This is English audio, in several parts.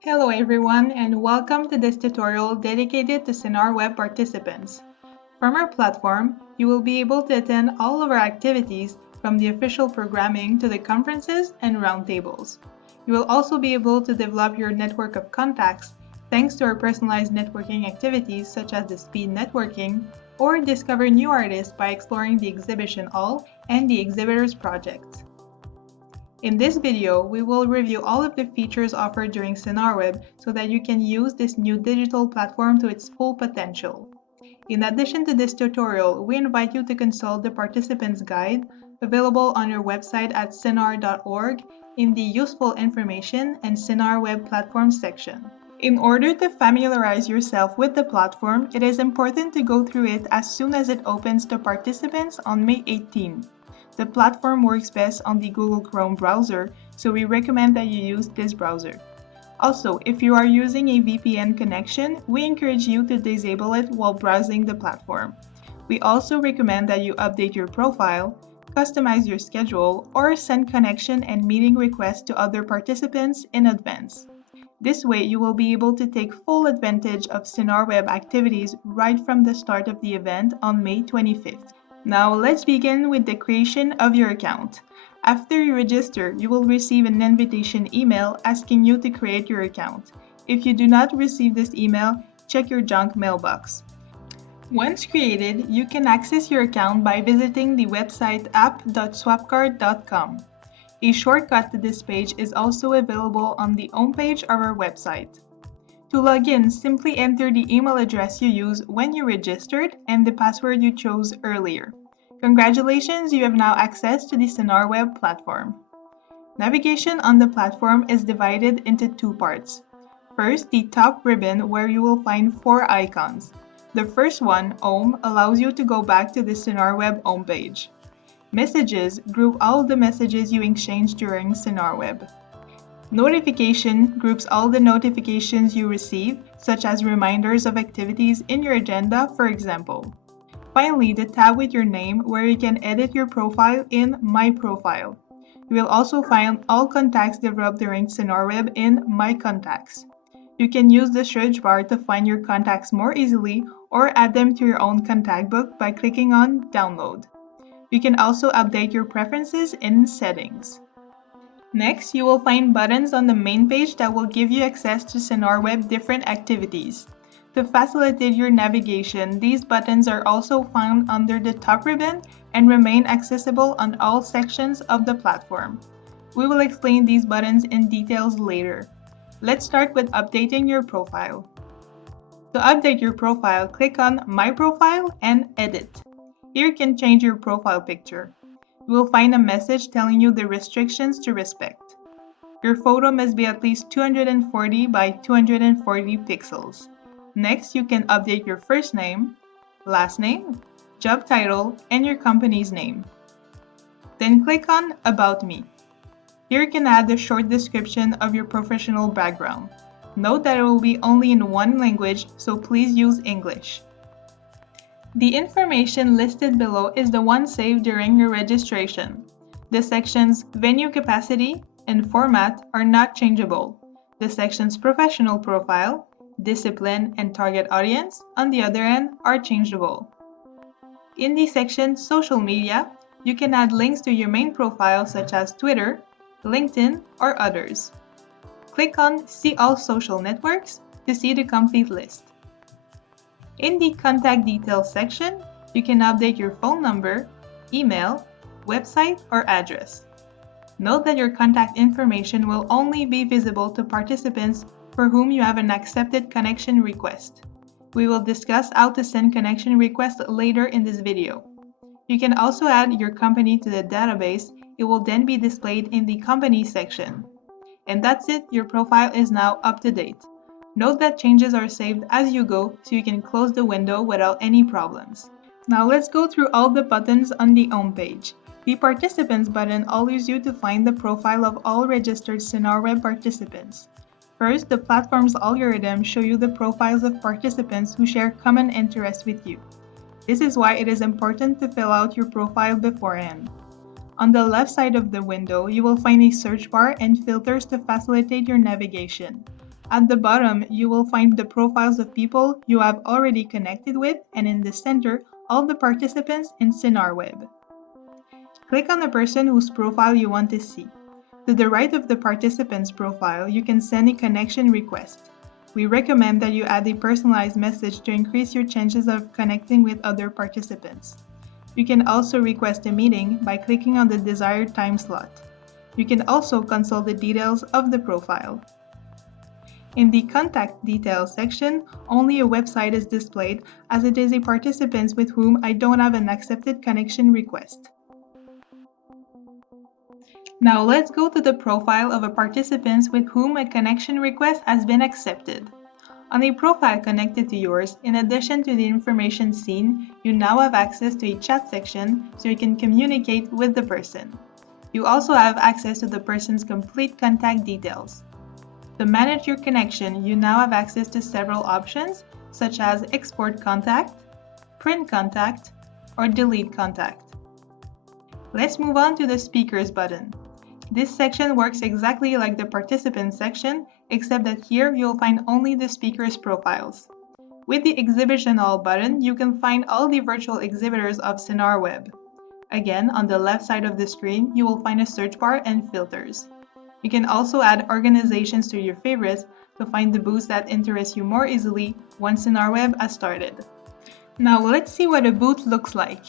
Hello everyone, and welcome to this tutorial dedicated to CINARS Web participants. From our platform, you will be able to attend all of our activities from the official programming to the conferences and roundtables. You will also be able to develop your network of contacts thanks to our personalized networking activities such as the speed networking, or discover new artists by exploring the exhibition hall and the exhibitors projects. In this video, we will review all of the features offered during CINARS Web so that you can use this new digital platform to its full potential. In addition to this tutorial, we invite you to consult the Participants Guide available on your website at cinars.org in the Useful Information and CINARS Web Platform section. In order to familiarize yourself with the platform, it is important to go through it as soon as it opens to participants on May 18. The platform works best on the Google Chrome browser, so we recommend that you use this browser. Also, if you are using a VPN connection, we encourage you to disable it while browsing the platform. We also recommend that you update your profile, customize your schedule, or send connection and meeting requests to other participants in advance. This way, you will be able to take full advantage of CINARS Web activities right from the start of the event on May 25th. Now let's begin with the creation of your account. After you register, you will receive an invitation email asking you to create your account. If you do not receive this email, check your junk mailbox. Once created, you can access your account by visiting the website app.swapcard.com. A shortcut to this page is also available on the homepage of our website. To log in, simply enter the email address you used when you registered and the password you chose earlier. Congratulations, you have now access to the CINARS Web platform. Navigation on the platform is divided into two parts. First, the top ribbon where you will find 4 icons. The first one, Home, allows you to go back to the CINARS Web homepage. Messages group all the messages you exchanged during CINARS Web. Notification groups all the notifications you receive, such as reminders of activities in your agenda, for example. Finally, the tab with your name where you can edit your profile in My Profile. You will also find all contacts developed during CINARS Web in My Contacts. You can use the search bar to find your contacts more easily or add them to your own contact book by clicking on Download. You can also update your preferences in Settings. Next, you will find buttons on the main page that will give you access to CINARS Web different activities. To facilitate your navigation, these buttons are also found under the top ribbon and remain accessible on all sections of the platform. We will explain these buttons in details later. Let's start with updating your profile. To update your profile, click on My Profile and Edit. Here you can change your profile picture. You will find a message telling you the restrictions to respect. Your photo must be at least 240 by 240 pixels. Next, you can update your first name, last name, job title, and your company's name. Then click on About Me. Here you can add a short description of your professional background. Note that it will be only in one language, so please use English. The information listed below is the one saved during your registration. The sections Venue Capacity and Format are not changeable. The sections Professional Profile, Discipline, and Target Audience, on the other end, are changeable. In the section Social Media, you can add links to your main profile such as Twitter, LinkedIn, or others. Click on See All Social Networks to see the complete list. In the Contact Details section, you can update your phone number, email, website, or address. Note that your contact information will only be visible to participants for whom you have an accepted connection request. We will discuss how to send connection requests later in this video. You can also add your company to the database. It will then be displayed in the Company section. And that's it, your profile is now up to date. Note that changes are saved as you go, so you can close the window without any problems. Now let's go through all the buttons on the home page. The Participants button allows you to find the profile of all registered CINARS Web participants. First, the platform's algorithms show you the profiles of participants who share common interests with you. This is why it is important to fill out your profile beforehand. On the left side of the window, you will find a search bar and filters to facilitate your navigation. At the bottom, you will find the profiles of people you have already connected with, and in the center, all the participants in CINARS Web. Click on the person whose profile you want to see. To the right of the participant's profile, you can send a connection request. We recommend that you add a personalized message to increase your chances of connecting with other participants. You can also request a meeting by clicking on the desired time slot. You can also consult the details of the profile. In the Contact Details section, only a website is displayed as it is a participant with whom I don't have an accepted connection request. Now let's go to the profile of a participant with whom a connection request has been accepted. On a profile connected to yours, in addition to the information seen, you now have access to a chat section so you can communicate with the person. You also have access to the person's complete contact details. To manage your connection, you now have access to several options, such as Export Contact, Print Contact, or Delete Contact. Let's move on to the Speakers button. This section works exactly like the Participants section, except that here you'll find only the speakers' profiles. With the Exhibition All button, you can find all the virtual exhibitors of CINARS Web. Again, on the left side of the screen, you will find a search bar and filters. You can also add organizations to your favorites to find the booths that interest you more easily once CINARS Web has started. Now let's see what a booth looks like.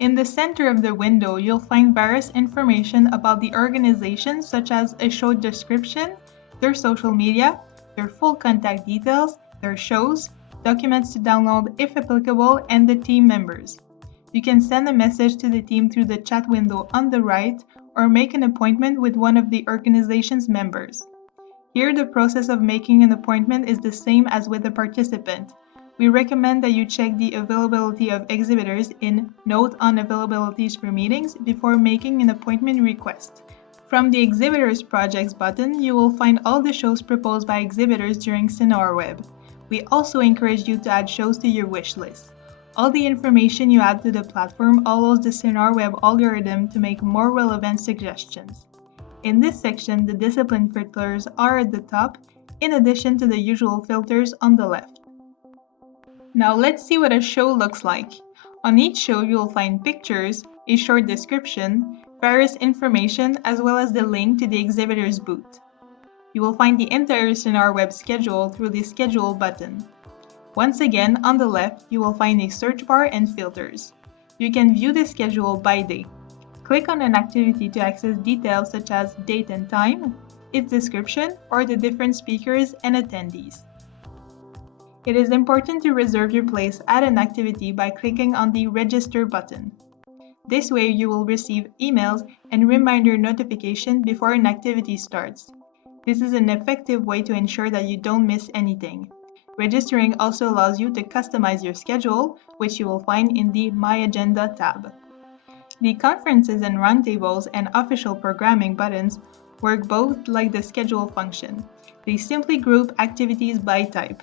In the center of the window, you'll find various information about the organization, such as a short description, their social media, their full contact details, their shows, documents to download if applicable, and the team members. You can send a message to the team through the chat window on the right, or make an appointment with one of the organization's members. Here, the process of making an appointment is the same as with a participant. We recommend that you check the availability of exhibitors in Note on Availabilities for Meetings before making an appointment request. From the Exhibitors Projects button, you will find all the shows proposed by exhibitors during CINARS Web. We also encourage you to add shows to your wish list. All the information you add to the platform allows the CINARS Web algorithm to make more relevant suggestions. In this section, the discipline filters are at the top, in addition to the usual filters on the left. Now let's see what a show looks like. On each show, you will find pictures, a short description, various information, as well as the link to the exhibitor's booth. You will find the entire CINARS Web schedule through the Schedule button. Once again, on the left, you will find a search bar and filters. You can view the schedule by day. Click on an activity to access details such as date and time, its description, or the different speakers and attendees. It is important to reserve your place at an activity by clicking on the Register button. This way, you will receive emails and reminder notification before an activity starts. This is an effective way to ensure that you don't miss anything. Registering also allows you to customize your schedule, which you will find in the My Agenda tab. The Conferences and Roundtables and Official Programming buttons work both like the Schedule function. They simply group activities by type.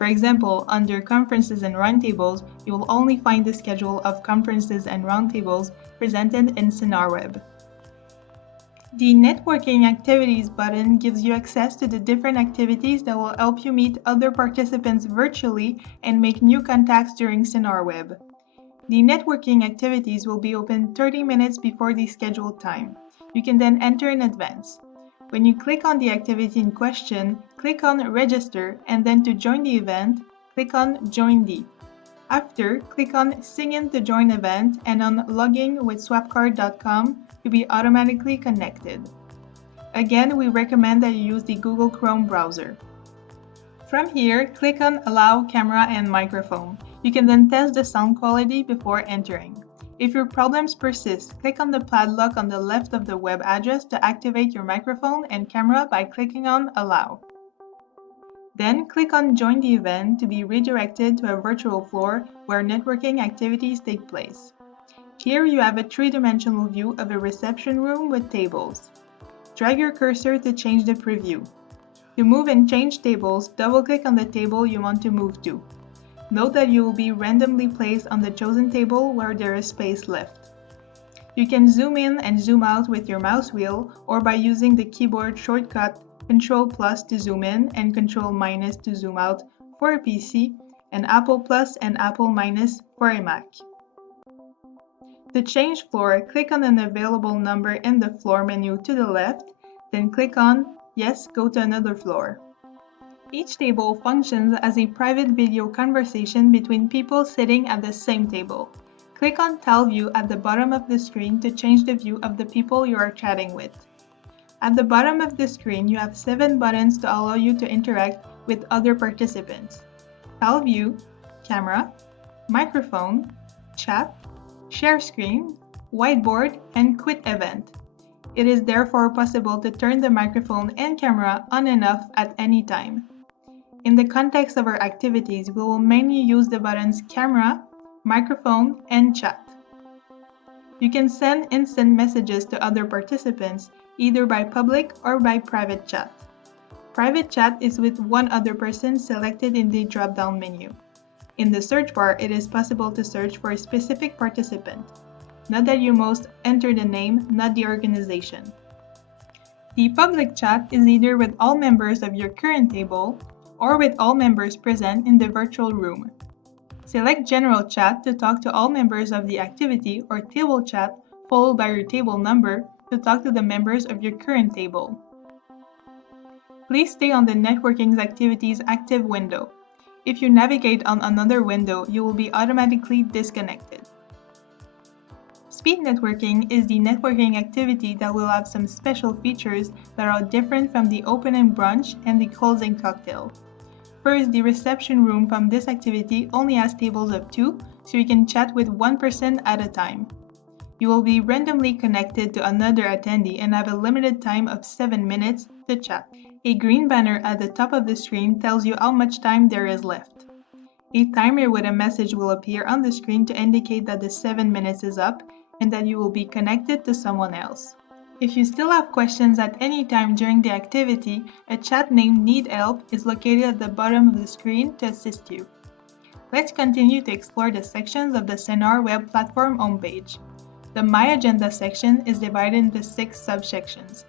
For example, under Conferences and Roundtables, you will only find the schedule of conferences and roundtables presented in CINARS Web. The Networking Activities button gives you access to the different activities that will help you meet other participants virtually and make new contacts during CINARS Web. The networking activities will be open 30 minutes before the scheduled time. You can then enter in advance. When you click on the activity in question, click on Register, and then to join the event, click on Join the. After, click on Sign in to join event and on Logging with swapcard.com to be automatically connected. Again, we recommend that you use the Google Chrome browser. From here, click on Allow Camera and Microphone. You can then test the sound quality before entering. If your problems persist, click on the padlock on the left of the web address to activate your microphone and camera by clicking on Allow. Then click on Join the event to be redirected to a virtual floor where networking activities take place. Here you have a three-dimensional view of a reception room with tables. Drag your cursor to change the preview. To move and change tables, double-click on the table you want to move to. Note that you will be randomly placed on the chosen table where there is space left. You can zoom in and zoom out with your mouse wheel or by using the keyboard shortcut Ctrl+ to zoom in and Ctrl- to zoom out for a PC, and Apple+ and Apple- for a Mac. To change floor, click on an available number in the floor menu to the left, then click on Yes, go to another floor. Each table functions as a private video conversation between people sitting at the same table. Click on Tile View at the bottom of the screen to change the view of the people you are chatting with. At the bottom of the screen, you have 7 buttons to allow you to interact with other participants: Tile View, Camera, Microphone, Chat, Share Screen, Whiteboard, and Quit Event. It is therefore possible to turn the microphone and camera on and off at any time. In the context of our activities, we will mainly use the buttons Camera, Microphone, and Chat. You can send instant messages to other participants either by public or by private chat. Private chat is with one other person selected in the drop-down menu. In the search bar, it is possible to search for a specific participant. Note that you must enter the name, not the organization. The public chat is either with all members of your current table or with all members present in the virtual room. Select General Chat to talk to all members of the activity, or Table Chat followed by your table number to talk to the members of your current table. Please stay on the Networking Activities active window. If you navigate on another window, you will be automatically disconnected. Speed networking is the networking activity that will have some special features that are different from the opening brunch and the closing cocktail. First, the reception room from this activity only has tables of 2, so you can chat with one person at a time. You will be randomly connected to another attendee and have a limited time of 7 minutes to chat. A green banner at the top of the screen tells you how much time there is left. A timer with a message will appear on the screen to indicate that the 7 minutes is up and that you will be connected to someone else. If you still have questions at any time during the activity, a chat named Need Help is located at the bottom of the screen to assist you. Let's continue to explore the sections of the CINARS Web platform homepage. The My Agenda section is divided into 6 subsections.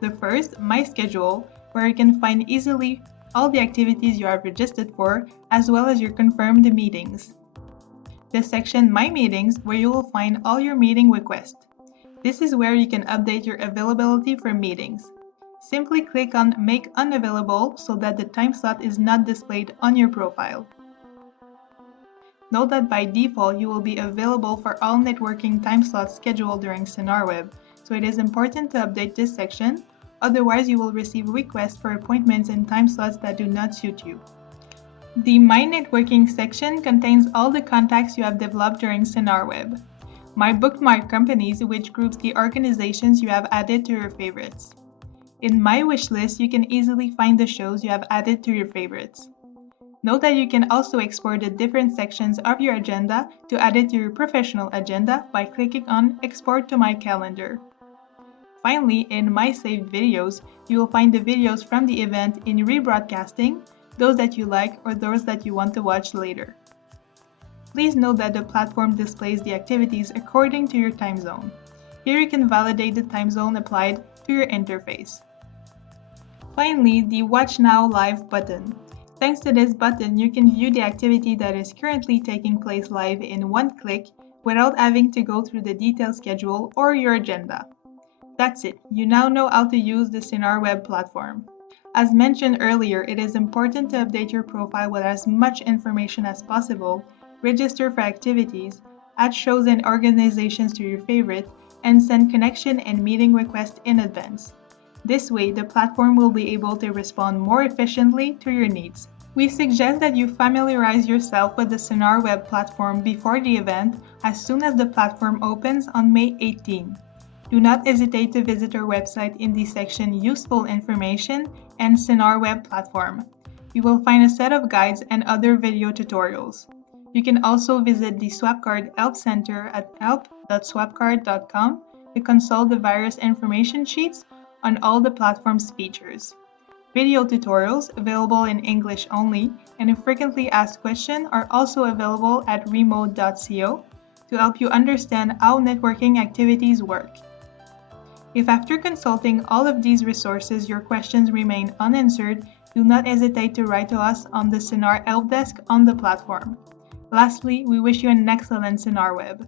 The first, My Schedule, where you can find easily all the activities you are registered for, as well as your confirmed meetings. The section My Meetings, where you will find all your meeting requests. This is where you can update your availability for meetings. Simply click on Make Unavailable so that the time slot is not displayed on your profile. Note that by default, you will be available for all networking time slots scheduled during CINARS Web, so it is important to update this section, otherwise you will receive requests for appointments and time slots that do not suit you. The My Networking section contains all the contacts you have developed during CINARS Web. My Bookmark Companies, which groups the organizations you have added to your favorites. In My Wishlist, you can easily find the shows you have added to your favorites. Note that you can also export the different sections of your agenda to add it to your professional agenda by clicking on Export to My Calendar. Finally, in My Saved Videos, you will find the videos from the event in rebroadcasting, those that you like or those that you want to watch later. Please note that the platform displays the activities according to your time zone. Here you can validate the time zone applied to your interface. Finally, the Watch Now Live button. Thanks to this button, you can view the activity that is currently taking place live in one click without having to go through the detailed schedule or your agenda. That's it. You now know how to use the CINARS Web platform. As mentioned earlier, it is important to update your profile with as much information as possible, register for activities, add shows and organizations to your favorite, and send connection and meeting requests in advance. This way, the platform will be able to respond more efficiently to your needs. We suggest that you familiarize yourself with the CINARS Web platform before the event as soon as the platform opens on May 18. Do not hesitate to visit our website in the section Useful Information and CINARS Web platform. You will find a set of guides and other video tutorials. You can also visit the SwapCard Help Center at help.swapcard.com to consult the various information sheets on all the platform's features. Video tutorials, available in English only, and a frequently asked question are also available at remote.co. to help you understand how networking activities work. If after consulting all of these resources your questions remain unanswered, do not hesitate to write to us on the CINAR help desk on the platform. Lastly, we wish you an excellent CINAR Web.